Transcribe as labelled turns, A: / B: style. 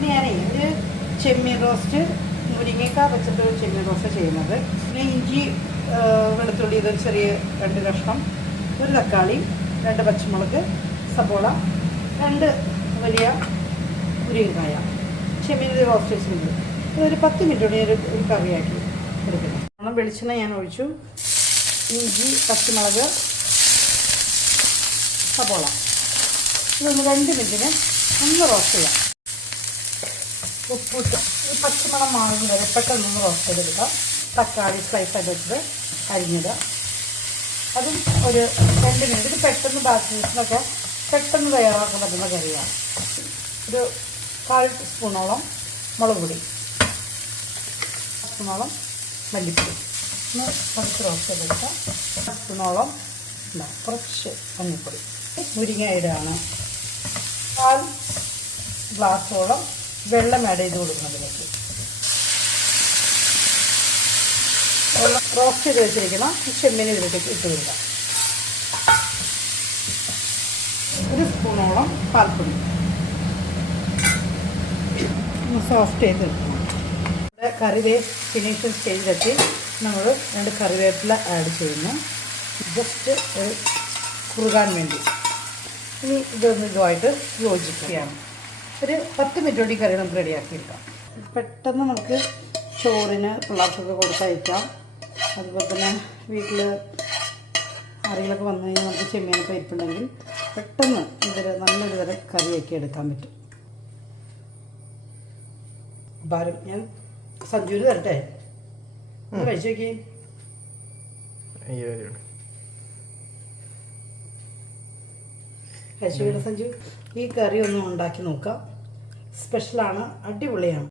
A: ഇനി ഞാനേ ഒരു ചെമ്മീൻ റോസ്റ്റ്. മുരിങ്ങക്ക വെച്ചിട്ട് ഒരു ചെമ്മീൻ റോസ്റ്റ് ചെയ്യുന്നത്. പിന്നെ ഇഞ്ചി വെളുത്തുള്ളി ഇതൊരു ചെറിയ രണ്ട് കഷ്ണം ഒരു തക്കാളി രണ്ട് പച്ചമുളക് സബോള രണ്ട് വലിയ മുരിങ്ങക്കായ. ചെമ്മീൻ റോസ്റ്റ് വെച്ചിട്ടുണ്ട് ഇതൊരു പത്ത് മിനിറ്റ് ഒരു ഒരു കറിയാക്കി എടുക്കണം നമ്മൾ വെളിച്ചെണ്ണ ഞാൻ ഒഴിച്ചു. ഇഞ്ചി പച്ചമുളക് സബോള. ഇതൊന്ന് രണ്ട് മിനിറ്റിന് ഒന്ന് റോസ്റ്റ് ചെയ്യാം. ഉപ്പിട്ട് ഈ പച്ചമണം മാറുന്ന വരെ പെട്ടെന്ന് ചെയ്തെടുക്കാം തക്കാളി സ്ലൈസ് വെച്ചിട്ട് അരിഞ്ഞിടുക. അതും ഒരു രണ്ട് മിനിറ്റ്. ഇത് പെട്ടെന്ന് ബാച്ചിനൊക്കെ പെട്ടെന്ന് തയ്യാറാക്കാൻ പറ്റുന്ന കറിയാണ് ഒരു കാൽ സ്പൂണോളം മുളക് പൊടി. സ്പൂണോളം മല്ലിപ്പൊടി. ഒന്ന് കുറച്ച് റോസ്റ്റ് ചെയ്തെടുക്കാം സ്പൂണോളം കുറച്ച് മഞ്ഞൾപ്പൊടി. മുരിങ്ങ കാൽ ഗ്ലാസോളം വെള്ളം ആഡ് ചെയ്ത് കൊടുക്കുന്നതിലേക്ക് വെള്ളം റോസ്റ്റ് ചെയ്ത് വെച്ചിരിക്കണം. ഈ ചെമ്മീൻ ഇതിലേക്ക് ഇട്ട് കൊടുക്കാം. ഒരു സ്പൂണോളം പാൽപ്പൊടി. ഒന്ന് സോഫ്റ്റ് ചെയ്ത് എടുക്കണം. ഇവിടെ കറി ഫിനിഷിംഗ് സ്റ്റേജിലെത്തി നമ്മൾ രണ്ട് കറിവേപ്പില ആഡ് ചെയ്യുന്നു. ജസ്റ്റ് ഒരു കുറുകാൻ വേണ്ടി. ഇനി ഇതൊന്ന് ഇതുമായിട്ട് യോജിക്കുകയാണ് ഒരു പത്ത് മിനിറ്റ് കൂടി കറി നമുക്ക് റെഡിയാക്കിയെടുക്കാം. പെട്ടെന്ന് നമുക്ക് ചോറിന് പിള്ളേർക്കൊക്കെ കൊടുത്തയക്കാം അതുപോലെ തന്നെ വീട്ടിൽ ആരെങ്കിലൊക്കെ വന്നു കഴിഞ്ഞാൽ നമുക്ക് ചെമ്മീനൊക്കെ ഇരിപ്പുണ്ടെങ്കിൽ പെട്ടെന്ന് ഇതൊരു നല്ലൊരു തരം കറിയൊക്കെ എടുക്കാൻ പറ്റും. ഭാരം ഞാൻ സഞ്ജുവിന് തരട്ടെ? കഴിച്ചു നോക്കി
B: അയ്യോ.
A: കഴിച്ചു സഞ്ജു ഈ കറി ഒന്നും ഉണ്ടാക്കി നോക്കാം. സ്പെഷ്യലാണ്. അടിപൊളിയാണ്.